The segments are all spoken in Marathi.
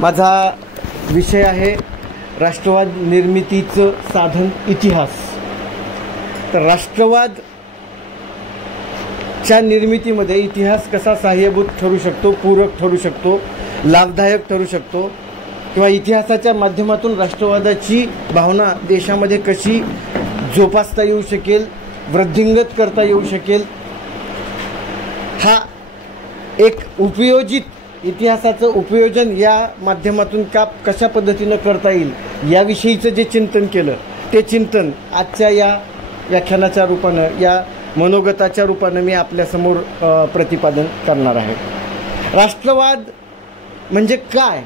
माझा विषय आहे राष्ट्रवाद निर्मितीचं साधन इतिहास। तर राष्ट्रवादच्या निर्मितीमध्ये इतिहास कसा सहाय्यभूत ठरू शकतो, पूरक ठरू शकतो, लाभदायक ठरू शकतो, किंवा इतिहासाच्या माध्यमातून राष्ट्रवादाची भावना देशामध्ये कशी जोपासता येऊ शकेल, वृद्धिंगत करता येऊ शकेल, हा एक उपयोजित इतिहासाचं उपयोजन या माध्यमातून कशा पद्धतीनं करता येईल याविषयीचं जे चिंतन केलं, ते चिंतन आजच्या या व्याख्यानाच्या रूपानं, या मनोगताच्या रूपानं मी आपल्यासमोर प्रतिपादन करणार आहे। राष्ट्रवाद म्हणजे काय?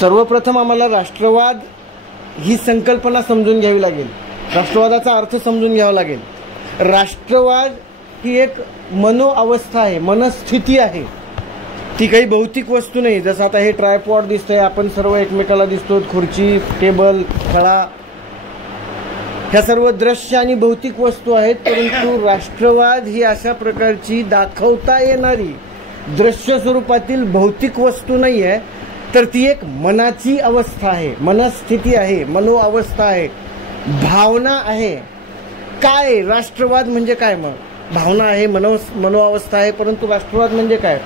सर्वप्रथम आम्हाला राष्ट्रवाद ही संकल्पना समजून घ्यावी लागेल, राष्ट्रवादाचा अर्थ समजून घ्यावा लागेल। राष्ट्रवाद ही एक मनोअवस्था आहे, मनस्थिती आहे, ती काही भौतिक वस्तू नाही। जसं आता हे ट्रायपॉड दिसतंय, आपण सर्व एकमेकाला दिसतो, खुर्ची, टेबल, फळा, ह्या सर्व दृश्य आणि भौतिक वस्तू आहेत। परंतु राष्ट्रवाद ही अशा प्रकारची दाखवता येणारी दृश्य स्वरूपातील भौतिक वस्तू नाही आहे, तर ती एक मनाची अवस्था आहे, मनस्थिती आहे, मनोअवस्था आहे, भावना आहे। काय राष्ट्रवाद म्हणजे काय? मग भावना आहे, मनोअवस्था आहे, परंतु राष्ट्रवाद म्हणजे काय?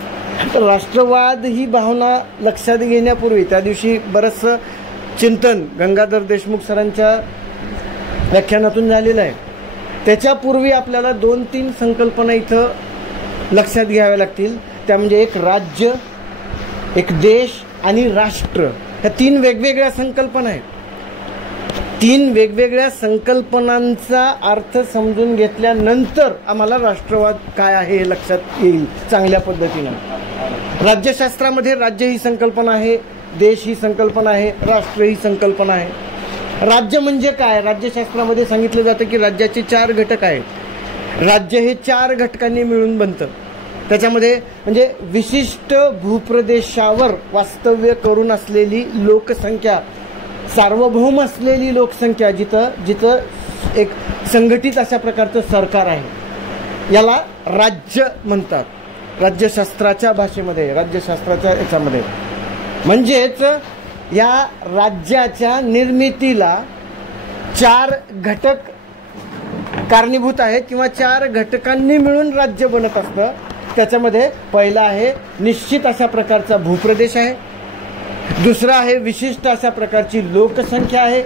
तर राष्ट्रवाद ही भावना लक्षात घेण्यापूर्वी त्या दिवशी बरंचसं चिंतन गंगाधर देशमुख सरांच्या व्याख्यानातून झालेलं आहे। त्याच्यापूर्वी आपल्याला 2-3 संकल्पना इथं लक्षात घ्याव्या लागतील। त्या म्हणजे एक राज्य, एक देश आणि राष्ट्र, ह्या 3 वेगवेगळ्या संकल्पना आहेत। 3 वेगवेगळ्या संकल्पनांचा अर्थ समजून घेतल्यानंतर आम्हाला राष्ट्रवाद काय आहे हे लक्षात येईल चांगल्या पद्धतीनं। राज्यशास्त्रामध्ये राज्य ही संकल्पना आहे, देश ही संकल्पना आहे, राष्ट्र ही संकल्पना आहे। राज्य म्हणजे काय? राज्यशास्त्रामध्ये सांगितलं जातं की राज्याचे 4 घटक आहेत। राज्य हे 4 घटकांनी मिळून बनतं। त्याच्यामध्ये म्हणजे विशिष्ट भूप्रदेशावर वास्तव्य करून असलेली लोकसंख्या, सार्वभौम असलेली लोकसंख्या, जिथं एक संघटित अशा प्रकारचं सरकार आहे, याला राज्य म्हणतात राज्यशास्त्राच्या भाषेमध्ये, राज्यशास्त्राच्या याच्यामध्ये। म्हणजेच या राज्याच्या निर्मितीला 4 घटक कारणीभूत आहेत किंवा 4 घटकांनी मिळून राज्य बनत असतं। त्याच्यामध्ये पहिला आहे निश्चित अशा प्रकारचा भूप्रदेश आहे, दुसरा आहे विशिष्ट अशा प्रकारची लोकसंख्या आहे,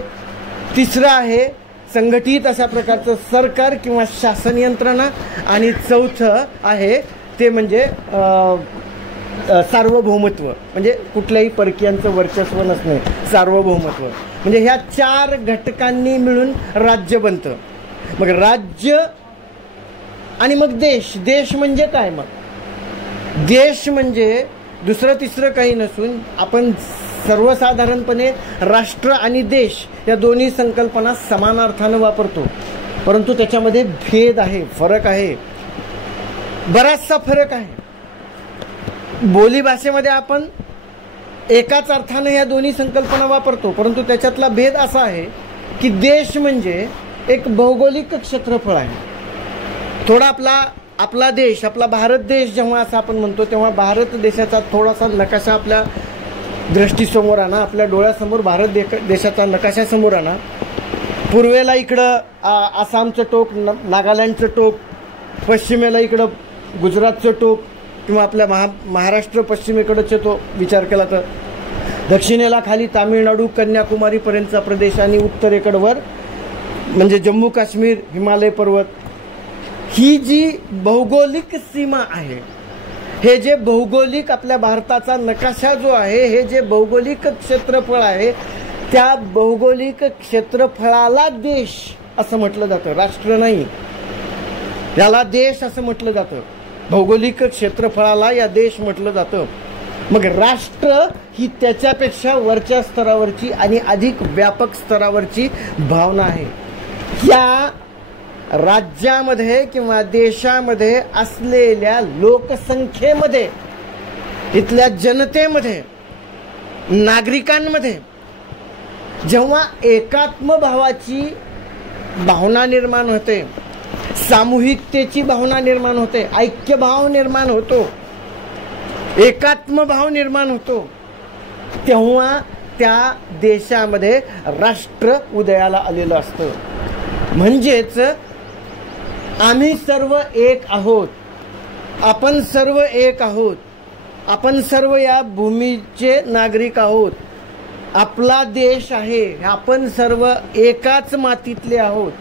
तिसरा आहे संघटित अशा प्रकारचं सरकार किंवा शासन यंत्रणा, आणि चौथं आहे ते म्हणजे सार्वभौमत्व, म्हणजे कुठल्याही परकीयांचं वर्चस्व नसणे, सार्वभौमत्व। म्हणजे ह्या 4 घटकांनी मिळून राज्य बनतं। मग राज्य आणि मग देश, देश म्हणजे काय? मग देश म्हणजे दुसरं तिसरं काही नसून आपण सर्वसाधारणपणे राष्ट्र आणि देश या दोन्ही संकल्पना समान अर्थानं वापरतो, परंतु त्याच्यामध्ये भेद आहे, फरक आहे, बराचसा फरक आहे। बोली भाषेमध्ये आपण एकाच अर्थानं या दोन्ही संकल्पना वापरतो, परंतु त्याच्यातला भेद असा आहे की देश म्हणजे एक भौगोलिक क्षेत्रफळ आहे। थोडा आपला देश, आपला भारत देश जेव्हा असं आपण म्हणतो, तेव्हा भारत देशाचा थोडासा नकाशा आपल्या दृष्टीसमोर आणा, आपल्या डोळ्यासमोर भारत देशाचा नकाशा समोर आणा। पूर्वेला इकडं आसामचं टोक, नागालँडचं टोक, पश्चिमेला इकडं गुजरातचं टोक किंवा आपल्या महाराष्ट्र पश्चिमेकडचे तो विचार केला तर, दक्षिणेला खाली तामिळनाडू, कन्याकुमारीपर्यंतचा प्रदेश, आणि उत्तरेकडवर म्हणजे जम्मू काश्मीर, हिमालय पर्वत, ही जी भौगोलिक सीमा आहे, हे जे भौगोलिक आपल्या भारताचा नकाशा जो आहे, हे जे भौगोलिक क्षेत्रफळ आहे, त्या भौगोलिक क्षेत्रफळाला देश असं म्हटलं जातं, राष्ट्र नाही। याला देश असं म्हटलं जातं, भौगोलिक क्षेत्रफळाला या देश म्हटलं जातं। मग राष्ट्र ही त्याच्यापेक्षा वरच्या स्तरावरची आणि अधिक व्यापक स्तरावरची भावना आहे। या राज्यामध्ये किंवा देशामध्ये असलेल्या लोकसंख्येमध्ये, इथल्या जनतेमध्ये, नागरिकांमध्ये जेव्हा एकात्म भावाची भावना निर्माण होते, सामूहिकतेची भावना निर्माण होते, ऐक्यभाव निर्माण होतो, एकात्मभाव निर्माण होतो, तेव्हा त्या देशामध्ये राष्ट्र उदयाला आलेलं असतं. म्हणजेच आम्ही सर्व एक आहोत, आपण सर्व एक आहोत, आपण सर्व या भूमीचे नागरिक आहोत, आपला देश आहे, आपण सर्व एकाच मातीतले आहोत.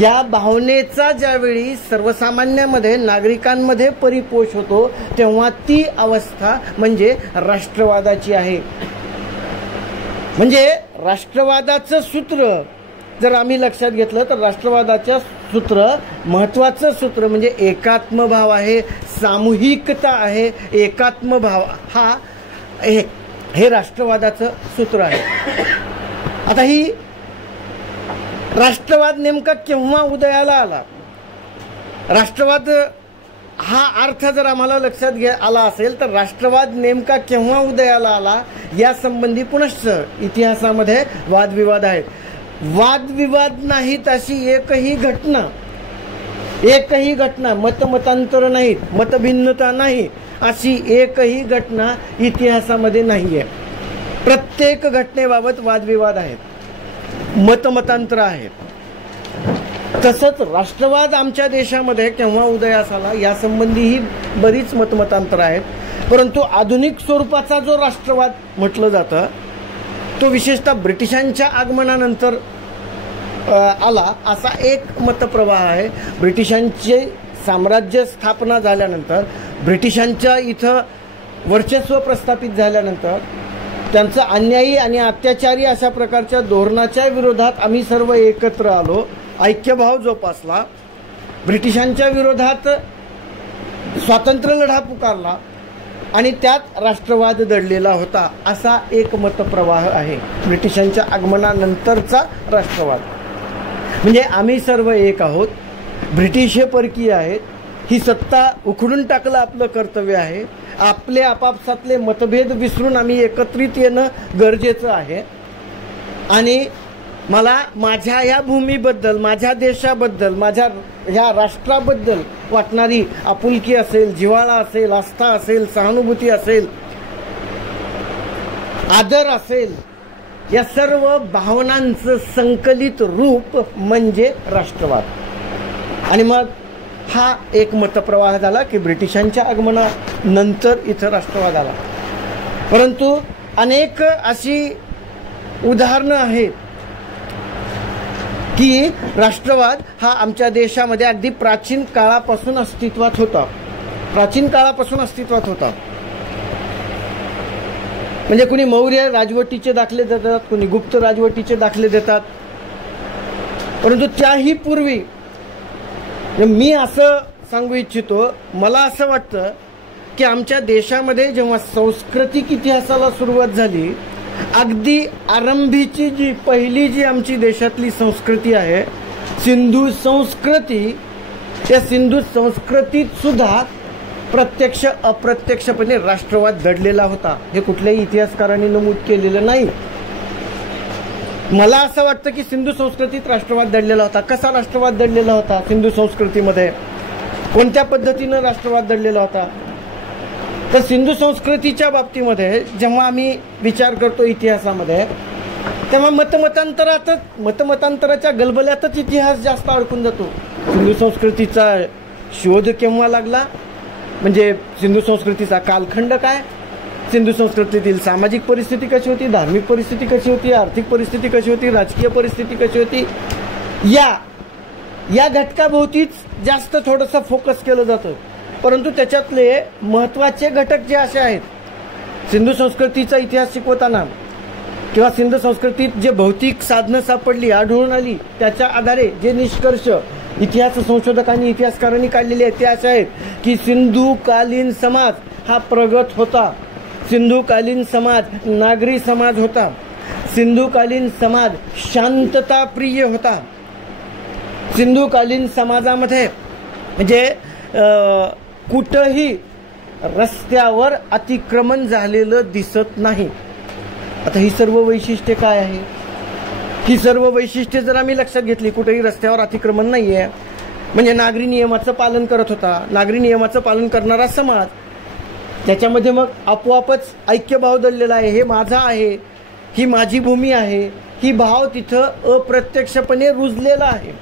या भावनेचा ज्यावेळी सर्वसामान्यामध्ये नागरिकांमध्ये परिपोष होतो, तेव्हा ती अवस्था म्हणजे राष्ट्रवादाची आहे. म्हणजे राष्ट्रवादाचं सूत्र जर आम्ही लक्षात घेतलं तर राष्ट्रवादाच्या सूत्र, महत्वाचं सूत्र म्हणजे एकात्मभाव आहे, सामूहिकता आहे. एकात्मभाव हा हे राष्ट्रवादाचं सूत्र आहे. आता ही राष्ट्रवाद नेमका केव्हा उदयाला आला? राष्ट्रवाद हा अर्थ जर आम्हाला लक्षात आला असेल तर राष्ट्रवाद नेमका केव्हा उदयाला आला या संबंधी पुनश्च इतिहासामध्ये वादविवाद आहेत. वादविवाद नाहीत अशी एकही घटना, मतमतांतर नाहीत, मतभिन्नता नाही अशी एकही घटना इतिहासामध्ये नाहीये. प्रत्येक घटनेबाबत वादविवाद आहेत, मतमतांतर आहेत. तसंच राष्ट्रवाद आमच्या देशामध्ये केव्हा उदयास आला यासंबंधीही बरीच मतमतांतर आहेत. परंतु आधुनिक स्वरूपाचा जो राष्ट्रवाद म्हटलं जातं तो विशेषतः ब्रिटिशांच्या आगमनानंतर आला असा एक मतप्रवाह आहे. ब्रिटिशांचे साम्राज्य स्थापना झाल्यानंतर, ब्रिटिशांच्या इथं वर्चस्व प्रस्थापित झाल्यानंतर त्यांचं अन्यायी आणि अत्याचारी अशा प्रकारच्या धोरणाच्या विरोधात आम्ही सर्व एकत्र आलो, ऐक्यभाव जोपासला, ब्रिटिशांच्या विरोधात स्वातंत्र्य लढा पुकारला आणि त्यात राष्ट्रवाद दडलेला होता असा एक मतप्रवाह आहे. ब्रिटिशांच्या आगमनानंतरचा राष्ट्रवाद म्हणजे आम्ही सर्व एक आहोत, ब्रिटिश हे परकीय आहेत, ही सत्ता उखडून टाकलं आपलं कर्तव्य आहे, आपले आपापसातले मतभेद विसरून आम्ही एकत्रित येणं गरजेचं आहे. आणि मला माझ्या या भूमीबद्दल, माझ्या देशाबद्दल, माझ्या ह्या राष्ट्राबद्दल वाटणारी आपुलकी असेल, जिव्हाळा असेल, आस्था असेल, सहानुभूती असेल, आदर असेल, या सर्व भावनांचं संकलित रूप म्हणजे राष्ट्रवाद. आणि मग हा एक मतप्रवाह झाला की ब्रिटिशांच्या आगमनानंतर इथं राष्ट्रवाद आला. परंतु अनेक अशी उदाहरणं आहेत की राष्ट्रवाद हा आमच्या देशामध्ये अगदी प्राचीन काळापासून अस्तित्वात होता. म्हणजे कुणी मौर्य राजवटीचे दाखले देतात, कुणी गुप्त राजवटीचे दाखले देतात. परंतु त्याही पूर्वी मी असं सांगू इच्छितो, मला असं वाटतं की आमच्या देशामध्ये जेव्हा सांस्कृतिक इतिहासाला सुरुवात झाली, अगदी आरंभीची पहिली जी आमची देशातली संस्कृती आहे सिंधू संस्कृती, त्या सिंधू संस्कृतीत सुद्धा प्रत्यक्ष अप्रत्यक्षपणे राष्ट्रवाद दडलेला होता. हे कुठल्याही इतिहासकारांनी नमूद केलेलं नाही. मला असं वाटतं की सिंधू संस्कृतीत राष्ट्रवाद दडलेला होता. कसा राष्ट्रवाद दडलेला होता सिंधू संस्कृतीमध्ये, कोणत्या पद्धतीनं राष्ट्रवाद दडलेला होता? तर सिंधू संस्कृतीच्या बाबतीमध्ये जेव्हा आम्ही विचार करतो इतिहासामध्ये, तेव्हा मतमतांतराच्या गलबल्यातच इतिहास जास्त अडकून जातो. सिंधू संस्कृतीचा शोध केव्हा लागला, म्हणजे सिंधू संस्कृतीचा कालखंड काय, सिंधू संस्कृतीतील सामाजिक परिस्थिती कशी होती, धार्मिक परिस्थिती कशी होती, आर्थिक परिस्थिती कशी होती, राजकीय परिस्थिती कशी होती, या घटकाभोवतीच जास्त थोडंसं फोकस केलं जातं. परंतु त्याच्यातले महत्त्वाचे घटक जे असे आहेत, सिंधू संस्कृतीचा इतिहास शिकवताना किंवा सिंधू संस्कृतीत जे भौतिक साधनं सापडली, आढळून आली, त्याच्या आधारे जे निष्कर्ष इतिहास संशोधकांनी, इतिहासकारांनी काढलेले आहेत ते असे आहेत की सिंधूकालीन समाज हा प्रगत होता, सिंधूकालीन समाज नागरी समाज होता, सिंधूकालीन समाज शांतताप्रिय होता, सिंधूकालीन समाजामध्ये म्हणजे कुठंही रस्त्यावर अतिक्रमण झालेलं दिसत नाही. आता ही सर्व वैशिष्ट्ये काय आहे? ही सर्व वैशिष्ट्ये जर आम्ही लक्षात घेतली, कुठेही रस्त्यावर अतिक्रमण नाहीये, म्हणजे नागरी नियमाचं पालन करत होता, नागरी नियमाचं पालन करणारा समाज. त्याच्यामध्ये मग आपोआपच ऐक्यभाव दडलेला आहे. हे माझा आहे, ही माझी भूमी आहे, ही भाव तिथं अप्रत्यक्षपणे रुजलेला आहे.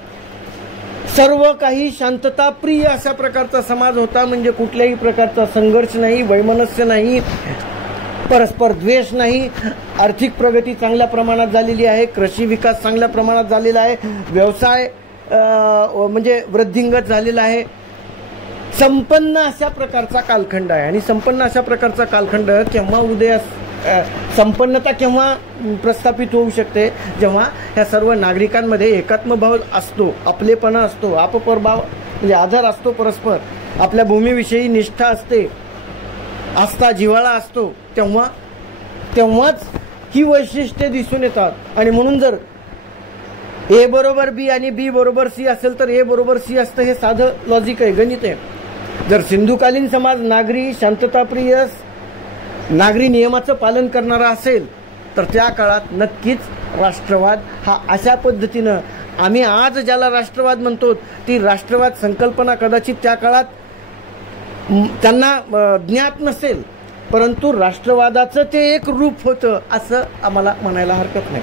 सर्व काही शांतताप्रिय अशा प्रकारचा समाज होता. म्हणजे कुठल्याही प्रकारचा संघर्ष नाही, वैमनस्य नाही, परस्पर द्वेष नाही. आर्थिक प्रगती चांगल्या प्रमाणात झालेली आहे, कृषी विकास चांगल्या प्रमाणात झालेला आहे, व्यवसाय म्हणजे वृद्धिंगत झालेला आहे. संपन्न अशा प्रकारचा कालखंड आहे. आणि संपन्न अशा प्रकारचा कालखंड केव्हा संपन्नता केव्हा प्रस्थापित होऊ शकते, जेव्हा ह्या सर्व नागरिकांमध्ये एकात्मभाव असतो, आपलेपणा असतो, आपपरभाव म्हणजे आदर असतो परस्पर, आपल्या भूमीविषयी निष्ठा असते, आस्था जिव्हाळा असतो, तेव्हाच ही वैशिष्ट्ये दिसून येतात. आणि म्हणून जर ए बरोबर बी आणि बी बरोबर सी असेल तर ए बरोबर सी असतं. हे साधं लॉजिक आहे, गणित आहे. जर सिंधुकालीन समाज नागरी, शांतताप्रिय, नागरी नियमाचं पालन करणारा असेल तर त्या काळात नक्कीच राष्ट्रवाद हा अशा पद्धतीनं, आम्ही आज ज्याला राष्ट्रवाद म्हणतो ती राष्ट्रवाद संकल्पना कदाचित त्या काळात त्यांना ज्ञात नसेल, परंतु राष्ट्रवादाचं ते एक रूप होतं असं आम्हाला म्हणायला हरकत नाही.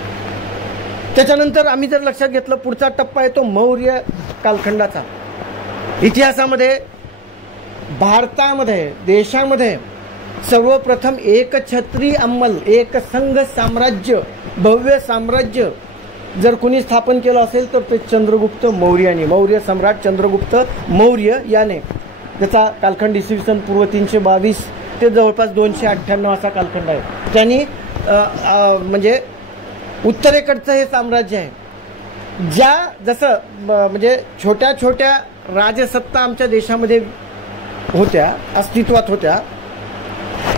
त्याच्यानंतर आम्ही जर लक्षात घेतलं, पुढचा टप्पा येतो मौर्य कालखंडाचा. इतिहासामध्ये भारतामध्ये, देशामध्ये सर्वप्रथम एकछत्री अंमल, एक संघ साम्राज्य, भव्य साम्राज्य जर कोणी स्थापन केलं असेल तर ते चंद्रगुप्त मौर्याने, मौर्य सम्राट चंद्रगुप्त मौर्य याने. त्याचा कालखंड इसवी सन पूर्व 322 ते जवळपास 298 असा कालखंड आहे. त्यांनी म्हणजे उत्तरेकडचं हे साम्राज्य आहे. जसं म्हणजे छोट्या छोट्या राजसत्ता आमच्या देशामध्ये होत्या, अस्तित्वात होत्या,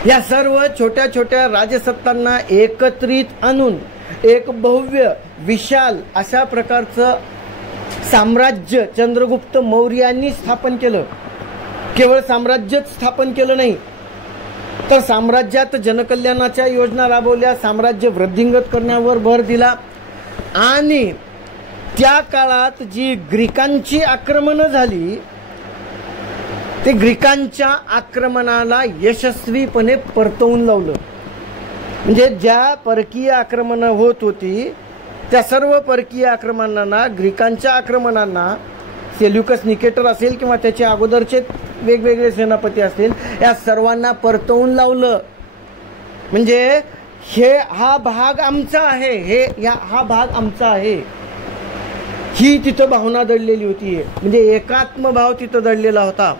या सर्व छोट्या छोट्या राजसत्तांना एकत्रित आणून एक भव्य विशाल अशा प्रकारचं साम्राज्य चंद्रगुप्त मौर्यांनी स्थापन केलं. केवळ साम्राज्यच स्थापन केलं नाही तर साम्राज्यात जनकल्याणाच्या योजना राबवल्या, साम्राज्य वृद्धिंगत करण्यावर भर दिला. आणि त्या काळात जी ग्रीकांची आक्रमणं झाली, ते ग्रीकांच्या आक्रमणाला यशस्वीपणे परतवून लावलं. म्हणजे ज्या परकीय आक्रमणं होत होती त्या सर्व परकीय आक्रमणांना, ग्रीकांच्या आक्रमणांना, सेल्युकस निकेटर असेल किंवा त्याच्या अगोदरचे वेगवेगळे सेनापती असतील, या सर्वांना परतवून लावलं. म्हणजे हा भाग आमचा आहे, हा भाग आमचा आहे, ही तिथं भावना दडलेली होती. म्हणजे एकात्मभाव तिथं दडलेला होता.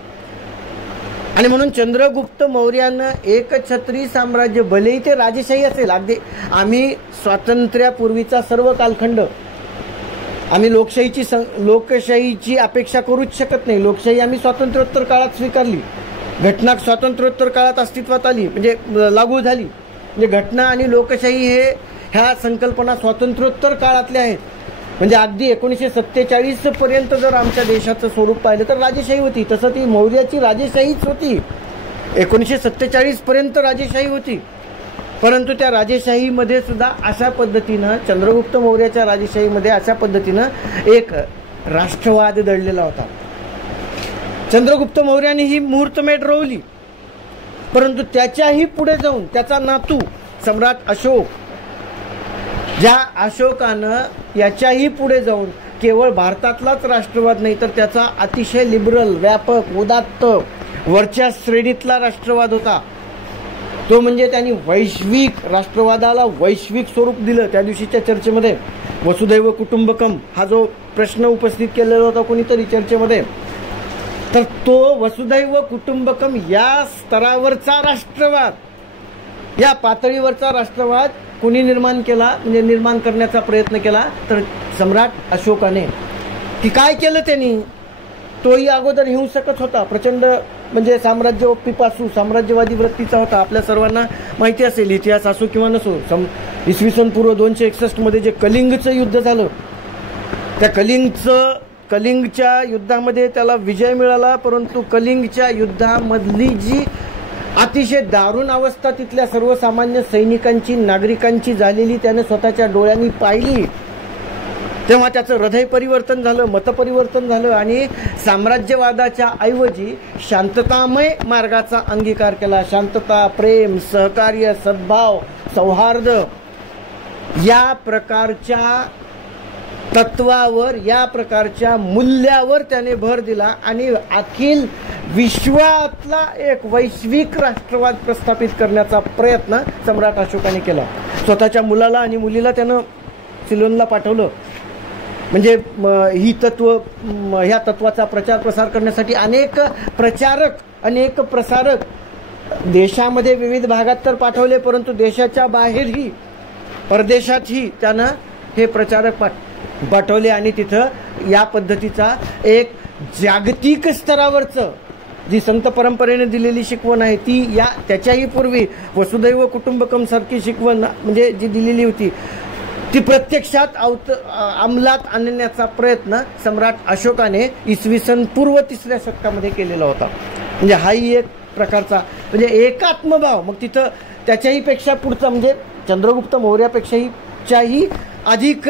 आणि म्हणून चंद्रगुप्त मौर्यानं एकछत्री साम्राज्य, भलेही ते राजेशाही असेल, अगदी आम्ही स्वातंत्र्यापूर्वीचा सर्व कालखंड आम्ही लोकशाहीची अपेक्षा करूच शकत नाही. लोकशाही आम्ही स्वातंत्र्योत्तर काळात स्वीकारली, घटना स्वातंत्र्योत्तर काळात अस्तित्वात आली, म्हणजे लागू झाली. म्हणजे घटना आणि लोकशाही ह्या संकल्पना स्वातंत्र्योत्तर काळातल्या आहेत. म्हणजे अगदी 1947 पर्यंत जर आमच्या देशाचं स्वरूप पाहिलं तर राजेशाही होती. तसं ती मौर्याची राजेशाहीच होती. 1947 पर्यंत राजेशाही होती. परंतु त्या राजेशाहीमध्ये सुद्धा अशा पद्धतीनं, चंद्रगुप्त मौर्याच्या राजेशाहीमध्ये अशा पद्धतीनं एक राष्ट्रवाद दडलेला होता. चंद्रगुप्त मौर्याने ही मुहूर्तमेढ रोवली. परंतु त्याच्याही पुढे जाऊन त्याचा नातू सम्राट अशोक, ज्या अशोकानं याच्याही पुढे जाऊन केवळ भारतातलाच राष्ट्रवाद नाही तर त्याचा अतिशय लिबरल, व्यापक, उदात्त, वरच्या श्रेणीतला राष्ट्रवाद होता. तो म्हणजे त्यांनी वैश्विक राष्ट्रवादाला वैश्विक स्वरूप दिलं. त्या दिवशीच्या चर्चेमध्ये वसुधैव कुटुंबकम हा जो प्रश्न उपस्थित केलेला होता कोणीतरी चर्चेमध्ये, तर तो वसुधैव कुटुंबकम या स्तरावरचा राष्ट्रवाद, या पातळीवरचा राष्ट्रवाद कोणी निर्माण केला, म्हणजे निर्माण करण्याचा प्रयत्न केला तर सम्राट अशोकाने. की काय केलं त्यांनी? तोही अगोदर हिंसकच होता, प्रचंड म्हणजे साम्राज्य पिपासू, साम्राज्यवादी वृत्तीचा होता. आपल्या सर्वांना माहिती असेल, इतिहास असो किंवा नसो. इसवी सन पूर्व 261 मध्ये जे कलिंगचं युद्ध झालं, त्या कलिंगच्या युद्धामध्ये त्याला विजय मिळाला. परंतु कलिंगच्या युद्धामधली जी अतिशय दारुण अवस्था तिथल्या सर्वसामान्य सैनिकांची, नागरिकांची झालेली त्याने स्वतःच्या डोळ्यांनी पाहिली. तेव्हा त्याचं हृदय परिवर्तन झालं, मतपरिवर्तन झालं आणि साम्राज्यवादाच्या ऐवजी शांततामय मार्गाचा अंगीकार केला. शांतता, प्रेम, सहकार्य, सद्भाव, सौहार्द या प्रकारच्या तत्वावर, या प्रकारच्या मूल्यावर त्याने भर दिला आणि अखिल विश्वातला एक वैश्विक राष्ट्रवाद प्रस्थापित करण्याचा प्रयत्न सम्राट अशोकाने केला. स्वतःच्या मुलाला आणि मुलीला त्यानं सिलोनला पाठवलं. म्हणजे ही ह्या तत्वाचा प्रचार प्रसार करण्यासाठी अनेक प्रचारक, अनेक प्रसारक देशामध्ये विविध भागात तर पाठवले, परंतु देशाच्या बाहेरही, परदेशातही त्यानं हे प्रचारक पाठवले आणि तिथं या पद्धतीचा एक जागतिक स्तरावरचं जी संत परंपरेने दिलेली शिकवण आहे ती त्याच्याही पूर्वी वसुदैव कुटुंबकम सारखी शिकवण म्हणजे जी दिलेली होती ती प्रत्यक्षात अंमलात आणण्याचा प्रयत्न सम्राट अशोकाने इसवी सन पूर्व 3ऱ्या शतकामध्ये केलेला होता. म्हणजे हाही एक प्रकारचा म्हणजे एकात्मभाव. मग तिथं त्याच्याही पेक्षा पुढचा म्हणजे चंद्रगुप्त मौर्यापेक्षाही अधिक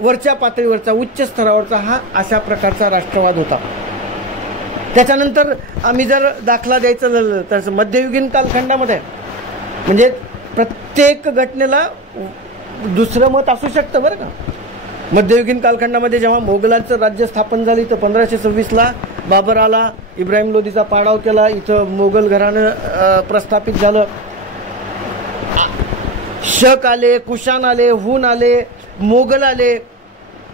वरच्या पातळीवरचा, उच्च स्तरावरचा हा अशा प्रकारचा राष्ट्रवाद होता. त्याच्यानंतर आम्ही जर दाखला द्यायचं झालं तर मध्ययुगीन कालखंडामध्ये म्हणजे प्रत्येक घटनेला दुसरं मत असू शकतं बरं का. मध्ययुगीन कालखंडामध्ये जेव्हा मोगलांचं राज्य स्थापन झालं तर 1526ला बाबर आला, इब्राहिम लोदीचा पाडाव केला, इथं मोगल घराणं प्रस्थापित झालं. शक आले, कुशाण आले, हुन आले, मोगल आले,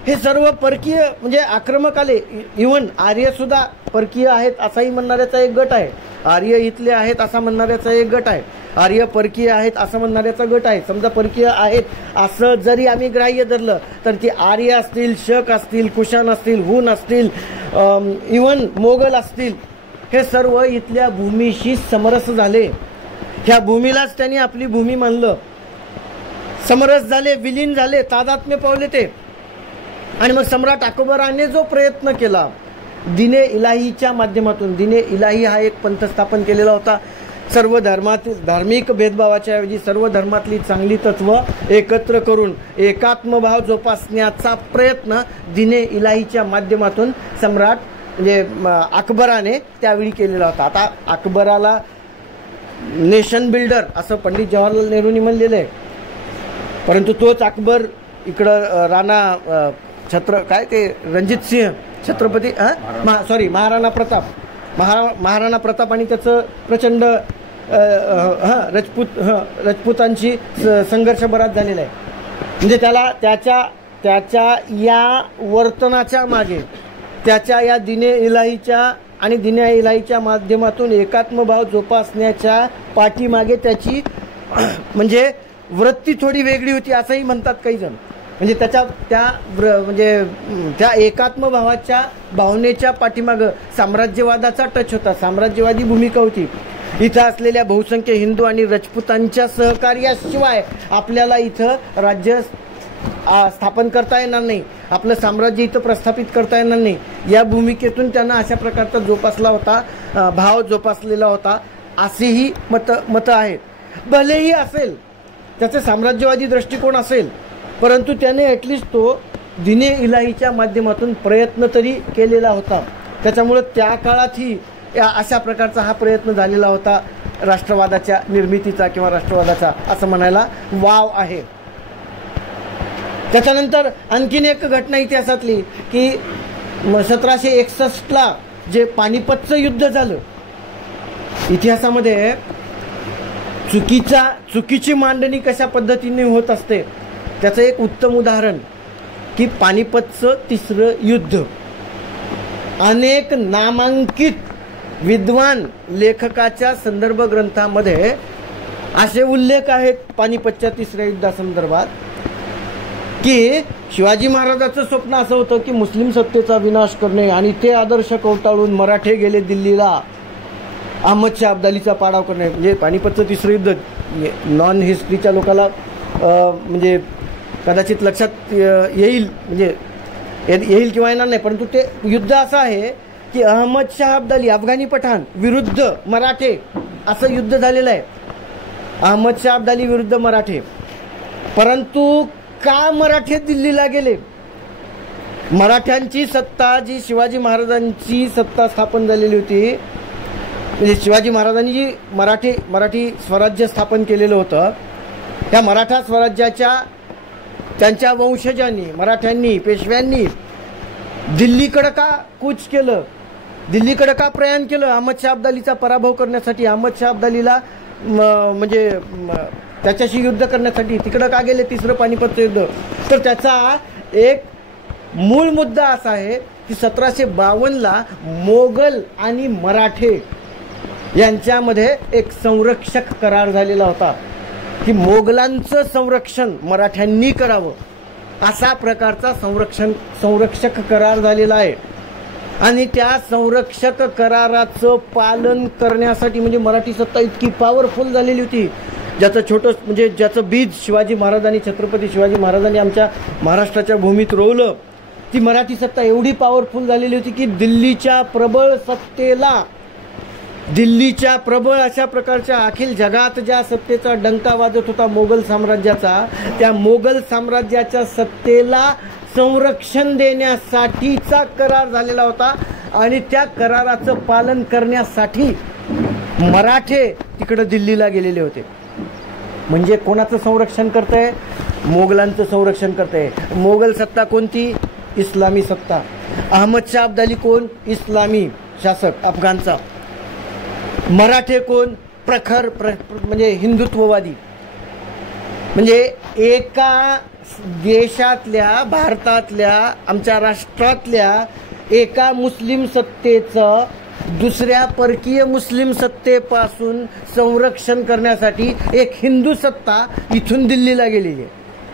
हे सर्व परकीय म्हणजे आक्रमक आले. इव्हन आर्य सुद्धा परकीय आहेत असाही म्हणणाऱ्याचा एक गट आहे. आर्य इथले आहेत असा म्हणणाऱ्याचा एक गट आहे. आर्य परकीय आहेत असं म्हणणाऱ्याचा गट आहे. समजा परकीय आहेत असं जरी आम्ही ग्राह्य धरलं तर ती आर्य असतील, शक असतील, कुशाण असतील, हुन असतील, इव्हन मोगल असतील, हे सर्व इथल्या भूमीशी समरस झाले. ह्या भूमीलाच त्यांनी आपली भूमी मानलं, समरस झाले, विलीन झाले, तादात्म्य पावले ते. आणि मग सम्राट अकबराने जो प्रयत्न केला दिने इलाहीच्या माध्यमातून, दिने इलाही हा एक पंथ स्थापन केलेला होता. सर्व धार्मिक भेदभावाच्या ऐवजी सर्व धर्मातली चांगली तत्व एकत्र करून एकात्मभाव जोपासण्याचा प्रयत्न दिने इलाहीच्या माध्यमातून सम्राट म्हणजे अकबराने त्यावेळी केलेला होता. आता अकबराला नेशन बिल्डर असं पंडित जवाहरलाल नेहरूंनी म्हणलेलं आहे, परंतु तोच अकबर इकडं राणा काय ते रणजित सिंह छत्रपती महाराणा प्रताप, महाराणा प्रताप आणि त्याचं प्रचंड राजपूतांशी संघर्ष बराच झालेला आहे. म्हणजे त्याला त्याच्या या वर्तनाच्या मागे, त्याच्या या दिने इलाहीच्या आणि दिने इलाहीच्या माध्यमातून एकात्मभाव जोपासण्याच्या पाठीमागे त्याची म्हणजे वृत्ती थोडी वेगळी होती असंही म्हणतात काही जण. म्हणजे त्या एकात्मभावाच्या भावनेच्या पाठीमागं साम्राज्यवादाचा टच होता, साम्राज्यवादी भूमिका होती. इथं असलेल्या बहुसंख्य हिंदू आणि राजपूतांच्या सहकार्याशिवाय आपल्याला इथं राज्य स्थापन करता येणार नाही, आपलं साम्राज्य इथं प्रस्थापित करता येणार नाही. या भूमिकेतून त्यांना अशा प्रकारचा जोपासला होता, भाव जोपासलेला होता असेही मत आहेत. भलेही असेल त्याचे साम्राज्यवादी दृष्टिकोन असेल, परंतु त्याने ॲटलिस्ट तो दिने इलाहीच्या माध्यमातून प्रयत्न तरी केलेला होता. त्याच्यामुळं त्या काळातही अशा प्रकारचा हा प्रयत्न झालेला होता राष्ट्रवादाच्या निर्मितीचा किंवा राष्ट्रवादाचा असं म्हणायला वाव आहे. त्याच्यानंतर आणखीन एक घटना इतिहासातली की 1761ला जे पानिपतचं युद्ध झालं, इतिहासामध्ये चुकीची मांडणी कशा पद्धतीने होत असते त्याचं एक उत्तम उदाहरण की पानिपतचं 3रं युद्ध. अनेक नामांकित विद्वान लेखकाच्या संदर्भ ग्रंथामध्ये असे उल्लेख आहेत पानिपतच्या 3ऱ्या युद्धासंदर्भात की शिवाजी महाराजांचं स्वप्न असं होतं की मुस्लिम सत्तेचा विनाश करणे आणि ते आदर्श कवटाळून मराठे गेले दिल्लीला, अहमद शाह अब्दालीचा पाडाव करणे. म्हणजे पानिपतचं 3रं युद्ध नॉन हिस्ट्रीच्या लोकांना म्हणजे कदाचित लक्षात येईल, म्हणजे येईल किंवा येणार नाही, परंतु ते युद्ध असं आहे की अहमद शाह अब्दाली अफगाणी पठाण विरुद्ध मराठे असं युद्ध झालेलं आहे. अहमद शाह अब्दाली विरुद्ध मराठे. परंतु का मराठे दिल्लीला गेले मराठ्यांची सत्ता जी शिवाजी महाराजांची सत्ता स्थापन झालेली होती, म्हणजे शिवाजी महाराजांनी जी मराठी स्वराज्य स्थापन केलेलं होतं, त्या मराठा स्वराज्याच्या त्यांच्या वंशजांनी, मराठ्यांनी, पेशव्यांनी दिल्लीकडं का कूच केलं, दिल्लीकडं का प्रयाण केलं? अहमदशाह अब्दालीचा पराभव करण्यासाठी, अहमदशाह अब्दालीला म्हणजे त्याच्याशी युद्ध करण्यासाठी तिकडं का गेले? तिसरं पानिपतचं युद्ध. तर त्याचा एक मूळ मुद्दा असा आहे की 1752ला मोगल आणि मराठे यांच्यामध्ये एक संरक्षक करार झालेला होता की मोगलांचं संरक्षण मराठ्यांनी करावं, असा प्रकारचा संरक्षक करार झालेला आहे. आणि त्या संरक्षक कराराचं पालन करण्यासाठी, म्हणजे मराठी सत्ता इतकी पॉवरफुल झालेली होती, ज्याचं बीज शिवाजी महाराजांनी, छत्रपती शिवाजी महाराजांनी आमच्या महाराष्ट्राच्या भूमीत रोवलं. ती मराठी सत्ता एवढी पॉवरफुल झालेली होती की दिल्लीच्या प्रबळ अशा प्रकारच्या अखिल जगात ज्या सत्तेचा डंका वाजत होता मोगल साम्राज्याचा, त्या मोगल साम्राज्याच्या सत्तेला संरक्षण देण्यासाठीचा करार झालेला होता. आणि त्या कराराचं पालन करण्यासाठी मराठे तिकडे दिल्लीला गेलेले होते. म्हणजे कोणाचं संरक्षण करतंय? मोगलांचं संरक्षण करतंय. मोगल सत्ता कोणती? इस्लामी सत्ता. अहमदशाह अब्दाली कोण? इस्लामी शासक अफगाणचा. मराठे कोण? प्रखर म्हणजे हिंदुत्ववादी. म्हणजे एका देशातल्या, भारतातल्या, आमच्या राष्ट्रातल्या एका मुस्लिम सत्तेचं दुसऱ्या परकीय मुस्लिम सत्तेपासून संरक्षण करण्यासाठी एक हिंदू सत्ता इथून दिल्लीला गेलेली आहे.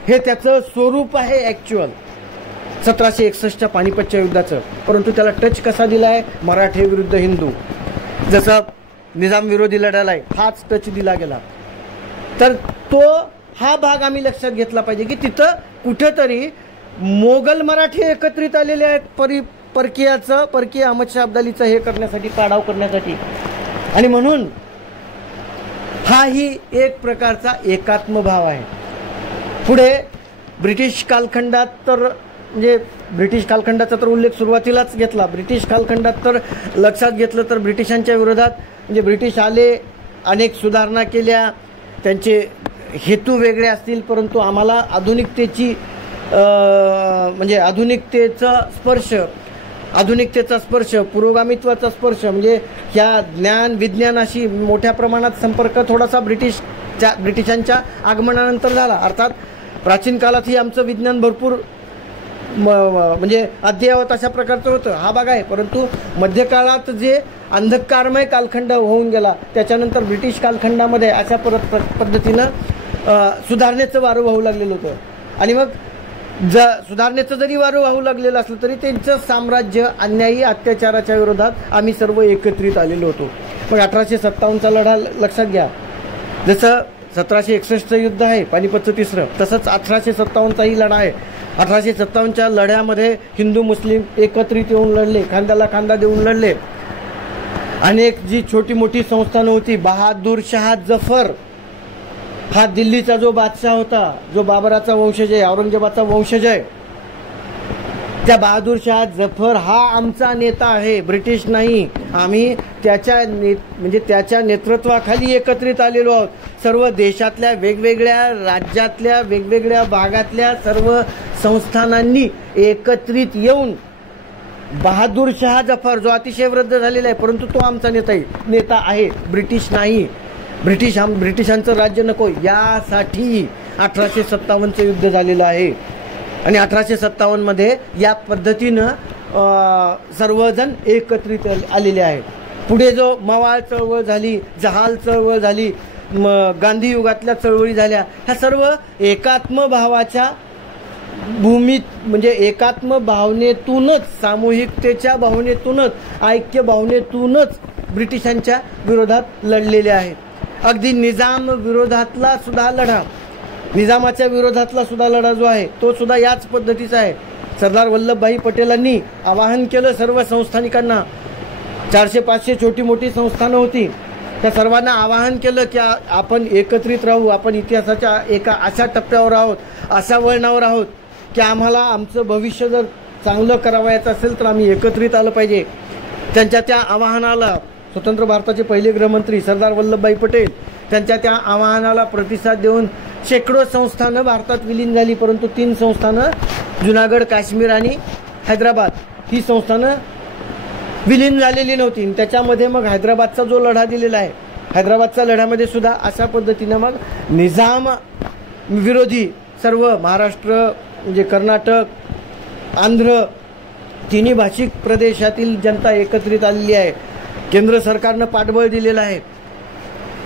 हे त्याचं स्वरूप आहे ॲक्च्युअल 1761च्या पानिपतच्या युद्धाचं. परंतु त्याला टच कसा दिला आहे? मराठे विरुद्ध हिंदू. जसं निजाम विरोधी लढ्याला आहे हाच टच दिला गेला. तर हा भाग आम्ही लक्षात घेतला पाहिजे की तिथं कुठेतरी मोगल मराठी एकत्रित आलेले आहेत परकीय अहमदशाह अब्दालीचं हे करण्यासाठी, पाडाव करण्यासाठी. आणि म्हणून हाही एक प्रकारचा एकात्म भाव आहे. पुढे ब्रिटिश कालखंडात तर, म्हणजे ब्रिटिश कालखंडाचा तर उल्लेख सुरुवातीलाच घेतला. ब्रिटिश कालखंडात तर लक्षात घेतलं तर ब्रिटिशांच्या विरोधात, म्हणजे ब्रिटिश आले, अनेक सुधारणा केल्या, त्यांचे हेतू वेगळे असतील, परंतु आम्हाला आधुनिकतेची म्हणजे आधुनिकतेचा स्पर्श, पुरोगामित्वाचा स्पर्श, म्हणजे ह्या ज्ञान विज्ञानाशी मोठ्या प्रमाणात संपर्क थोडासा ब्रिटिशांच्या आगमनानंतर झाला. अर्थात प्राचीन काळातही आमचं विज्ञान भरपूर म्हणजे अद्ययावत अशा प्रकारचं होतं, हा भाग आहे. परंतु मध्यकाळात जे अंधकारमय कालखंड होऊन गेला, त्याच्यानंतर ब्रिटिश कालखंडामध्ये अशा पद्धतीनं सुधारणेचं वारं वाहू लागलेलं होतं. आणि मग सुधारणेचं जरी वारं वाहू लागलेलं असलं तरी त्यांचं साम्राज्य अन्यायी अत्याचाराच्या विरोधात आम्ही सर्व एकत्रित आलेलो होतो. मग 1857चा लढा लक्षात घ्या. जसं 1761चं युद्ध आहे पानिपतचं तिसरं, तसंच 1857चाही लढा आहे. 1857च्या लढ्यामध्ये हिंदू मुस्लिम एकत्रित येऊन लढले, खांद्याला खांदा देऊन लढले. अनेक जी छोटी मोठी संस्थानं होती, बहादूर शाह जफर हा दिल्लीचा जो बादशाह होता, जो बाबराचा वंशज आहे, औरंगजेबाचा वंशज आहे, त्या बहादूर शाह जफर हा आमचा नेता आहे, ब्रिटिश नाही. आम्ही त्याच्या नेतृत्वाखाली एकत्रित आलेलो आहोत. सर्व देशातल्या वेगवेगळ्या राज्यातल्या वेगवेगळ्या भागातल्या सर्व संस्थानांनी एकत्रित येऊन बहादूर शाह जफर, जो अतिशय वृद्ध झालेला आहे परंतु तो आमचा नेता आहे, ब्रिटिश नाही, ब्रिटिशांचं राज्य नको, यासाठी 1857चं युद्ध झालेलं आहे. आणि 1857मध्ये या पद्धतीनं सर्वजण एकत्रित आलेले आहेत. पुढे जो मवाळ चळवळ झाली, जहाल चळवळ झाली, गांधी युगातल्या चळवळी झाल्या, ह्या सर्व एकात्म भावाच्या भूमीत, म्हणजे एकात्म भावनेतूनच, सामूहिकतेच्या भावनेतूनच, ऐक्य भावनेतूनच ब्रिटिशांच्या विरोधात लढलेले आहेत. अगदी निजामाच्या विरोधातला सुद्धा लढा जो आहे तो सुद्धा याच पद्धतीचा आहे. सरदार वल्लभभाई पटेलांनी आवाहन केलं सर्व संस्थानिकांना, 400-500 छोटी मोठी संस्थानं होती, त्या सर्वांना आवाहन केलं की आपण एकत्रित राहू. आपण इतिहासाच्या एका अशा टप्प्यावर आहोत, अशा वळणावर आहोत की आम्हाला आमचं भविष्य जर चांगलं करावायचं असेल तर आम्ही एकत्रित आलं पाहिजे. त्यांच्या त्या आवाहनाला स्वतंत्र भारताचे पहिले गृहमंत्री सरदार वल्लभभाई पटेल त्यांच्या त्या आवाहनाला प्रतिसाद देऊन शेकडो संस्थानं भारतात विलीन झाली, परंतु 3 संस्थानं जुनागड, काश्मीर आणि हैदराबाद ही संस्थानं विलीन झालेली नव्हती. त्याच्यामध्ये मग हैदराबादचा जो लढा दिलेला आहे, हैदराबादच्या लढ्यामध्ये सुद्धा अशा पद्धतीनं मग निजाम विरोधी सर्व महाराष्ट्र म्हणजे कर्नाटक, आंध्र तिन्ही भाषिक प्रदेशातील जनता एकत्रित आलेली आहे. केंद्र सरकारनं पाठबळ दिलेलं आहे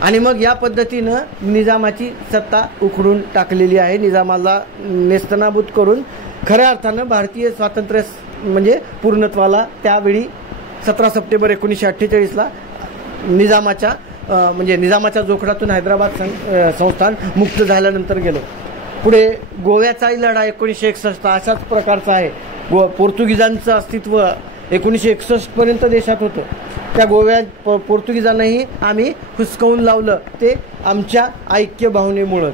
आणि मग या पद्धतीनं निजामाची सत्ता उखडून टाकलेली आहे. निजामाला नेस्तनाबूत करून खऱ्या अर्थानं भारतीय स्वातंत्र्य म्हणजे पूर्णत्वाला त्यावेळी 17 सप्टेंबर 1948ला निजामाच्या जोखडातून हैदराबाद संस्थान मुक्त झाल्यानंतर गेलं. पुढे गोव्याचाही लढा 1961 अशाच प्रकारचा आहे. पोर्तुगीजांचं अस्तित्व 1961 पर्यंत देशात होतं. त्या पोर्तुगीजांनाही आम्ही हुसकावून लावलं, ते आमच्या ऐक्य भावनेमुळं.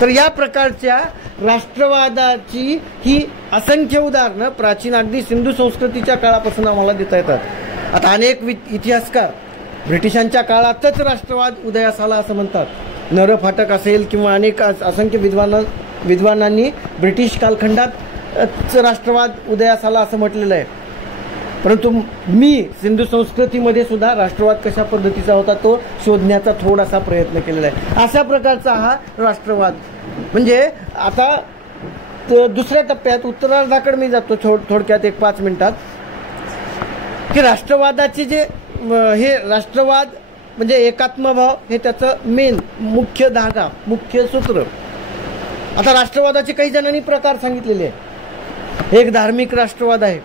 तर या प्रकारच्या राष्ट्रवादाची ही असंख्य उदाहरणं प्राचीन अगदी सिंधू संस्कृतीच्या काळापासून आम्हाला देता येतात. आता अनेक इतिहासकार ब्रिटिशांच्या काळातच राष्ट्रवाद उदयास आला असं म्हणतात. नर फाटक असेल किंवा अनेक असंख्य विद्वानांनी ब्रिटिश कालखंडात राष्ट्रवाद उदयास आला असं म्हटलेलं आहे. परंतु मी सिंधू संस्कृतीमध्ये सुद्धा राष्ट्रवाद कशा पद्धतीचा होता तो शोधण्याचा थोडासा प्रयत्न केलेला आहे. अशा प्रकारचा हा राष्ट्रवाद म्हणजे आता दुसऱ्या टप्प्यात उत्तरार्धाकडे मी जातो थोडक्यात 1-5 मिनिटात, की राष्ट्रवादाचे जे हे राष्ट्रवाद म्हणजे एकात्मभाव हे त्याचं मेन मुख्य धागा, मुख्य सूत्र. आता राष्ट्रवादाचे काही जणांनी प्रकार सांगितलेले आहे. एक धार्मिक राष्ट्रवाद आहे.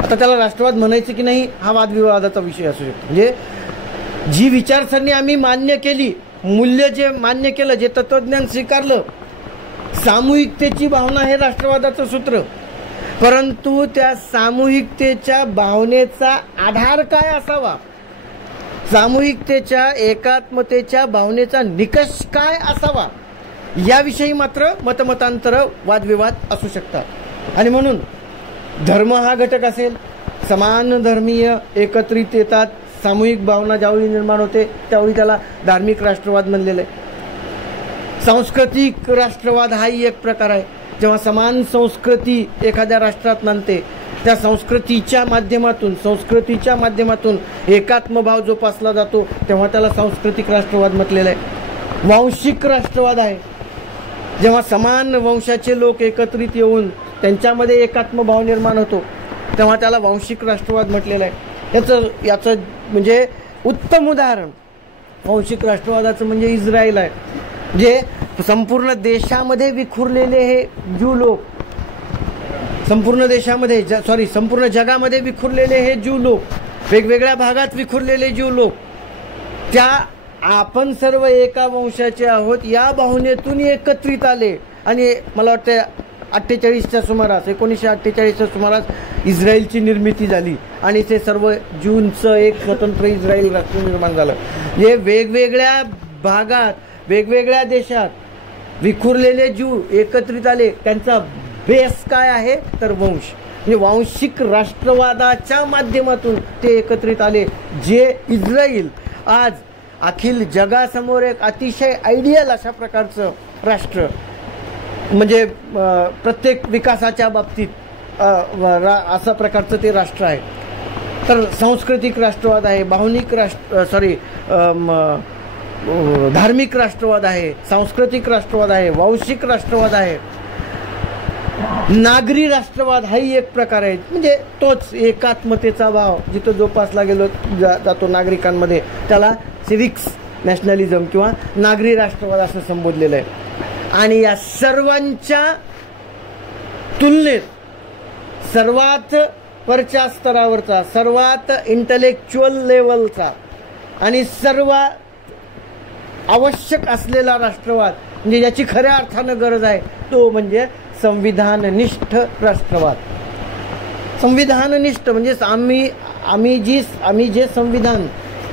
आता त्याला राष्ट्रवाद म्हणायचं की नाही हा वादविवादाचा विषय असू शकतो. म्हणजे जी विचारसरणी आम्ही मान्य केली, मूल्य जे मान्य केलं, जे तत्वज्ञान स्वीकारलं, सामूहिकतेची भावना हे राष्ट्रवादाचं सूत्र. परंतु त्या सामूहिकतेच्या भावनेचा आधार काय असावा, सामूहिकतेच्या एकात्मतेच्या भावनेचा निकष काय असावा, याविषयी मात्र मतमतांतर वादविवाद असू शकतात. आणि म्हणून धर्म हा घटक असेल, समान धर्मीय एकत्रित येतात, सामूहिक भावना ज्यावेळी निर्माण होते त्यावेळी त्याला धार्मिक राष्ट्रवाद म्हणलेलं आहे. सांस्कृतिक राष्ट्रवाद हाही एक प्रकार आहे. जेव्हा समान संस्कृती एखाद्या राष्ट्रात नांदते, त्या संस्कृतीच्या माध्यमातून एकात्मभाव जोपासला जातो, तेव्हा त्याला सांस्कृतिक राष्ट्रवाद म्हटलेला आहे. वांशिक राष्ट्रवाद आहे. जेव्हा समान वंशाचे लोक एकत्रित येऊन त्यांच्यामध्ये एकात्मभाव निर्माण होतो, तेव्हा त्याला वांशिक राष्ट्रवाद म्हटलेला आहे. याचं म्हणजे उत्तम उदाहरण वांशिक राष्ट्रवादाचं म्हणजे इस्रायल आहे. जे संपूर्ण देशामध्ये विखुरलेले हे ज्यू लोक, संपूर्ण जगामध्ये विखुरलेले हे ज्यू लोक, वेगवेगळ्या भागात विखुरलेले ज्यू लोक, त्या आपण सर्व एका वंशाचे आहोत या भावनेतून एकत्रित आले. आणि मला वाटतं 1948च्या सुमारास इस्रायलची निर्मिती झाली आणि ते सर्व ज्यूंचं एक स्वतंत्र इस्रायल राष्ट्र निर्माण झालं. हे वेगवेगळ्या भागात वेगवेगळ्या देशात विखुरलेले ज्यू एकत्रित आले. त्यांचा बेस काय आहे तर वंश, म्हणजे वांशिक राष्ट्रवादाच्या माध्यमातून ते एकत्रित आले. जे इस्रायल आज अखिल जगासमोर एक अतिशय आयडियल अशा प्रकारचं राष्ट्र, म्हणजे प्रत्येक विकासाच्या बाबतीत अशा प्रकारचं ते राष्ट्र आहे. तर सांस्कृतिक राष्ट्रवाद आहे, धार्मिक राष्ट्रवाद आहे, सांस्कृतिक राष्ट्रवाद आहे, वांशिक राष्ट्रवाद आहे, नागरी राष्ट्रवाद हाही एक प्रकार आहे. म्हणजे तोच एकात्मतेचा भाव जिथं जोपासला जातो नागरिकांमध्ये, त्याला सिव्हिक्स नॅशनलिझम किंवा नागरी राष्ट्रवाद असं संबोधलेलं आहे. आणि या सर्वांच्या तुलनेत सर्वात वरच्या स्तरावरचा, सर्वात इंटलेक्च्युअल लेवलचा आणि सर्वात आवश्यक असलेला राष्ट्रवाद म्हणजे ज्याची खऱ्या अर्थानं गरज आहे तो म्हणजे संविधाननिष्ठ राष्ट्रवाद. संविधाननिष्ठ म्हणजे आम्ही जे संविधान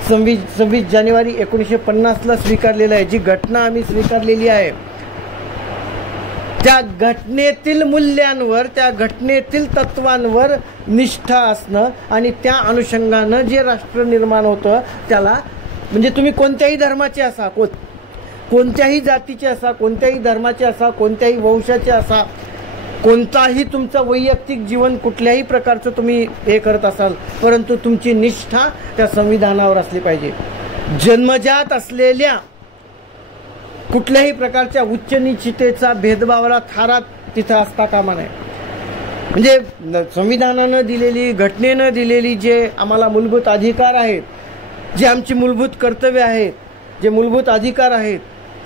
26 जानेवारी 1950ला स्वीकारलेलं आहे, जी घटना आम्ही स्वीकारलेली आहे, त्या घटनेतील मूल्यांवर, त्या घटनेतील तत्वांवर निष्ठा असणं आणि त्या अनुषंगानं जे राष्ट्र निर्माण होतं त्याला, म्हणजे तुम्ही कोणत्याही धर्माचे असा, कोणत्याही जातीचे असा, कोणत्याही धर्माचे असा, कोणत्याही वंशाचे असा, कोणताही तुमचं वैयक्तिक जीवन कुठल्याही प्रकारचं तुम्ही हे करत असाल, परंतु तुमची निष्ठा त्या संविधानावर असली पाहिजे. जन्मजात असलेल्या कुठल्याही प्रकारच्या उच्च नीचतेचा, भेदभावाला थारा तिथं असता कामा नये. म्हणजे संविधानानं दिलेली, घटनेनं दिलेली जे आम्हाला मूलभूत अधिकार आहेत, जे आमची मूलभूत कर्तव्य आहेत, जे मूलभूत अधिकार आहेत,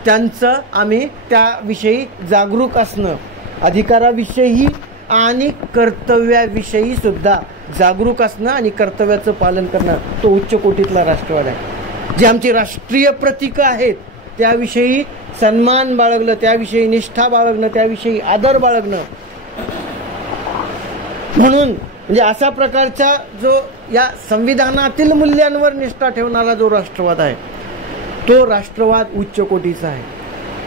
त्यांचं आम्ही त्याविषयी जागरूक असणं, अधिकाराविषयी आणि कर्तव्याविषयी सुद्धा जागरूक असणं आणि कर्तव्याचं पालन करणं, तो उच्च कोटीतला राष्ट्रवाद आहे. जी आमची राष्ट्रीय प्रतीकं आहेत त्याविषयी सन्मान बाळगणं, त्याविषयी निष्ठा बाळगणं, त्याविषयी आदर बाळगणं. म्हणून म्हणजे अशा प्रकारचा जो या संविधानातील मूल्यांवर निष्ठा ठेवणारा जो राष्ट्रवाद आहे, तो राष्ट्रवाद उच्च कोटीचा आहे.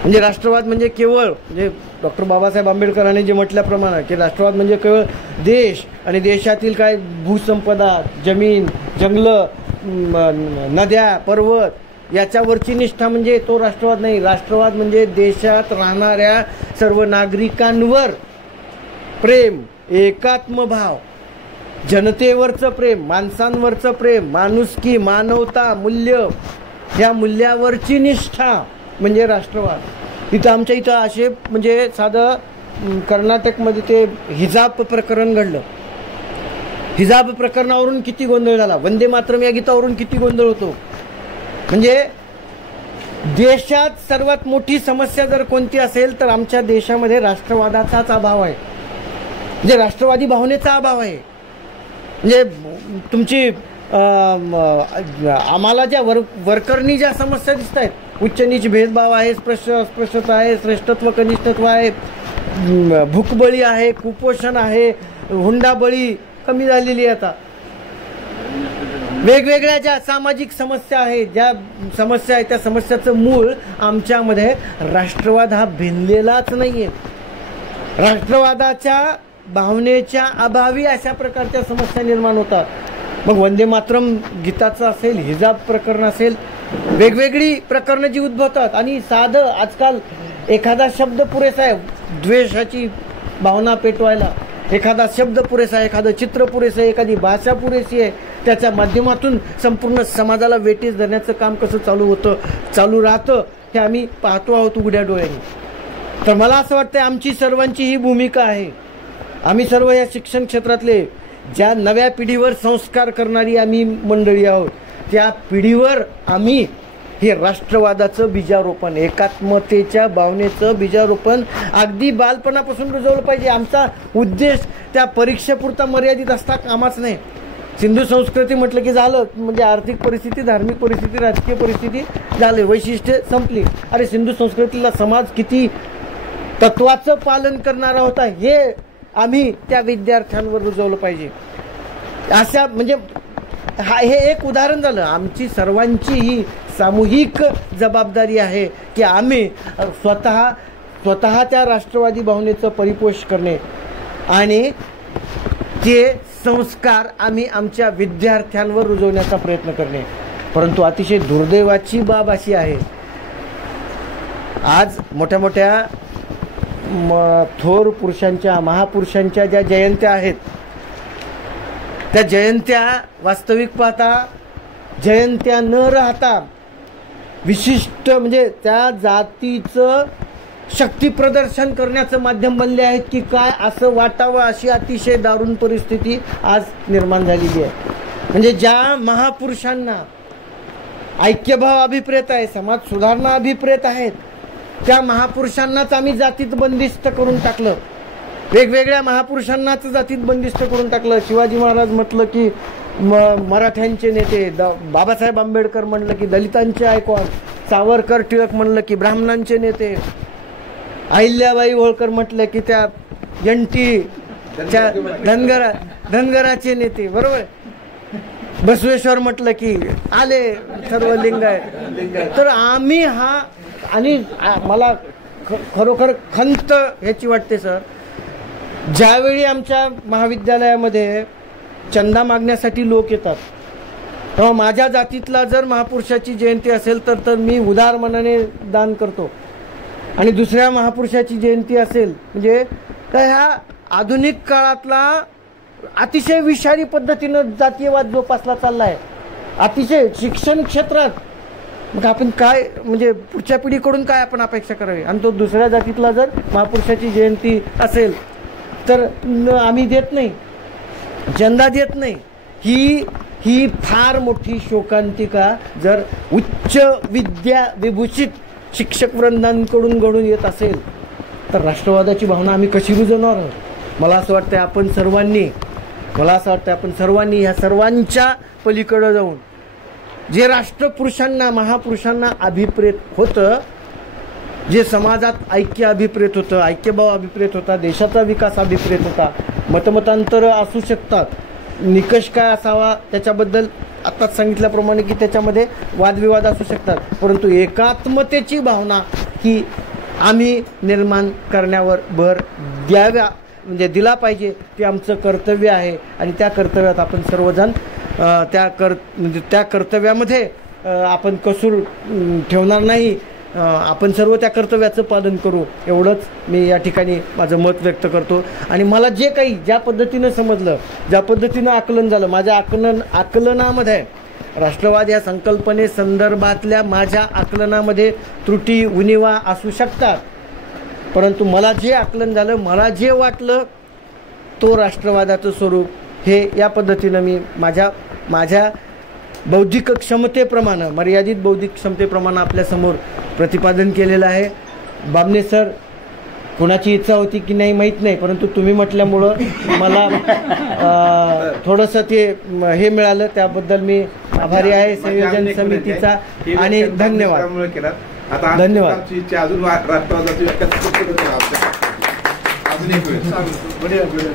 म्हणजे राष्ट्रवाद म्हणजे केवळ, म्हणजे डॉक्टर बाबासाहेब आंबेडकरांनी जे म्हटल्याप्रमाणे की राष्ट्रवाद म्हणजे केवळ देश आणि देशातील काय भूसंपदा, जमीन, जंगलं, नद्या, पर्वत याच्यावरची निष्ठा म्हणजे तो राष्ट्रवाद नाही. राष्ट्रवाद म्हणजे देशात राहणाऱ्या सर्व नागरिकांवर प्रेम, एकात्मभाव, जनतेवरचं प्रेम, माणसांवरचं प्रेम, माणुसकी, मानवता, मूल्य, या मूल्यावरची निष्ठा म्हणजे राष्ट्रवाद. इथं आमच्या इथं असे म्हणजे साधं कर्नाटकमध्ये ते हिजाब प्रकरण घडलं. हिजाब प्रकरणावरून किती गोंधळ झाला, वंदे मातरम या गीतावरून किती गोंधळ होतो. म्हणजे देशात सर्वात मोठी समस्या जर कोणती असेल तर आमच्या देशामध्ये राष्ट्रवादाचाच अभाव आहे, म्हणजे राष्ट्रवादी भावनेचा अभाव आहे. म्हणजे तुमची आम्हाला ज्या वरकरणी ज्या समस्या दिसत आहेत, उच्च नीच भेदभाव आहे, अस्पृश्यता आहे, श्रेष्ठत्व कनिष्ठत्व आहे, भूकबळी आहे, कुपोषण आहे, हुंडाबळी कमी झालेली आहे. आता वेगवेगळ्या ज्या सामाजिक समस्या आहेत, ज्या समस्या आहेत, त्या समस्याचं मूळ आमच्यामध्ये राष्ट्रवाद हा भिनलेलाच नाहीये. राष्ट्रवादाच्या भावनेच्या अभावी अशा प्रकारच्या समस्या निर्माण होतात. मग वंदे मातरम गीताचं असेल, हिजाब प्रकरण असेल, वेगवेगळी प्रकरणं जी उद्भवतात. आणि साधं आजकाल एखादा शब्द पुरेसा आहे द्वेषाची भावना पेटवायला, एखादा शब्द पुरेसा आहे, एखादं चित्र पुरेसं आहे, एखादी भाषा पुरेशी आहे, त्याच्या माध्यमातून संपूर्ण समाजाला वेठीस धरण्याचं काम कसं चालू राहतं हे आम्ही पाहतो आहोत उघड्या डोळ्यांनी. तर मला असं वाटतं आमची सर्वांची ही भूमिका आहे. आम्ही सर्व या शिक्षण क्षेत्रातले ज्या नव्या पिढीवर संस्कार करणारी आम्ही मंडळी आहोत, त्या पिढीवर आम्ही हे राष्ट्रवादाचं बीजारोपण, एकात्मतेच्या भावनेचं बीजारोपण अगदी बालपणापासून रुजवलं पाहिजे. आमचा उद्देश त्या परीक्षेपुरता मर्यादित असता कामाच नाही. सिंधू संस्कृती म्हटलं की झालं, म्हणजे आर्थिक परिस्थिती, धार्मिक परिस्थिती, राजकीय परिस्थिती झाले, वैशिष्ट्ये संपली. अरे सिंधू संस्कृतीला समाज किती तत्वाचं पालन करणारा होता हे आम्ही त्या विद्यार्थ्यांवर रुजवलं पाहिजे. अशा म्हणजे हे एक उदाहरण झालं. आमची सर्वांची ही सामूहिक जबाबदारी आहे की आम्ही स्वतः त्या राष्ट्रवादी भावनेचं परिपोष करणे आणि ते संस्कार आम्ही आमच्या विद्यार्थ्यांवर रुजवण्याचा प्रयत्न करणे. परंतु अतिशय दुर्दैवाची बाब अशी आहे, आज मोठ्या मोठ्या थोर पुरुषांच्या, महापुरुषांच्या ज्या जयंत्या आहेत, त्या जयंत्या वास्तविक पाहता जयंत्या न राहता विशिष्ट म्हणजे त्या जातीचं शक्ती प्रदर्शन करण्याचं माध्यम बनले आहेत की काय असं वाटावं, अशी अतिशय दारुण परिस्थिती आज निर्माण झालेली आहे. म्हणजे ज्या महापुरुषांना ऐक्यभाव अभिप्रेत आहे, समाज सुधारणा अभिप्रेत आहेत, त्या महापुरुषांनाच आम्ही जातीत बंदिस्त करून टाकलं. वेगवेगळ्या महापुरुषांनाच जातीत बंदिस्त करून टाकलं. शिवाजी महाराज म्हटलं की मराठ्यांचे नेते, बाबासाहेब आंबेडकर म्हणलं की दलितांचे आयकॉन, सावरकर टिळक म्हणलं की ब्राह्मणांचे नेते, अहिल्याबाई होळकर म्हटलं की त्या धनगराचे नेते, बरोबर. बसवेश्वर म्हटलं की आले सर्व लिंगायत. तर आम्ही हा, आणि मला खरोखर खंत ह्याची वाटते सर, ज्यावेळी आमच्या महाविद्यालयामध्ये चंदा मागण्यासाठी लोक येतात तेव्हा माझ्या जातीतला जर महापुरुषाची जयंती असेल तर मी उदार मनाने दान करतो, आणि दुसऱ्या महापुरुषाची जयंती असेल म्हणजे काय ह्या आधुनिक काळातला अतिशय विषारी पद्धतीनं जातीयवाद जोपासला चालला आहे अतिशय शिक्षण क्षेत्रात. मग आपण काय म्हणजे पुढच्या पिढीकडून काय आपण अपेक्षा करावी, आणि तो दुसऱ्या जातीतला जर महापुरुषाची जयंती असेल तर आम्ही देत नाही, चंदा देत नाही. ही फार मोठी शोकांतिका जर उच्च विद्या विभूषित शिक्षक वृंदांकडून घडून येत असेल तर राष्ट्रवादाची भावना आम्ही कशी रुजवणार आहोत. मला असं वाटतं आपण सर्वांनी ह्या सर्वांच्या पलीकडे जाऊन जे राष्ट्रपुरुषांना महापुरुषांना अभिप्रेत होतं, जे समाजात ऐक्य अभिप्रेत होतं, ऐक्यभाव अभिप्रेत होता, देशाचा विकास अभिप्रेत होता, मतमतांतर असू शकतात, निकष काय असावा त्याच्याबद्दल आत्ताच सांगितल्याप्रमाणे की त्याच्यामध्ये वादविवाद असू शकतात, परंतु एकात्मतेची भावना ही आम्ही निर्माण करण्यावर भर दिला पाहिजे. ते आमचं कर्तव्य आहे आणि त्या कर्तव्यात आपण सर्वजण त्या कर्तव्यामध्ये आपण कसूर ठेवणार नाही. आपण सर्व त्या कर्तव्याचं पालन करू, एवढंच मी या ठिकाणी माझं मत व्यक्त करतो. आणि मला जे काही ज्या पद्धतीनं समजलं, ज्या पद्धतीनं आकलन झालं, माझ्या आकलनामध्ये राष्ट्रवाद या संकल्पनेसंदर्भातल्या माझ्या आकलनामध्ये त्रुटी उणिवा असू शकतात, परंतु मला जे आकलन झालं, मला जे वाटलं तो राष्ट्रवादाचं स्वरूप हे या पद्धतीनं मी माझ्या बौद्धिक क्षमतेप्रमाणे, मर्यादित बौद्धिक क्षमतेप्रमाणे आपल्यासमोर प्रतिपादन केलेलं आहे. बामणे सर, कोणाची इच्छा होती की नाही माहीत नाही, परंतु तुम्ही म्हटल्यामुळं मला थोडंसं ते हे मिळालं, त्याबद्दल मी आभारी आहे संयोजन समितीचा. आणि धन्यवाद. धन्यवाद.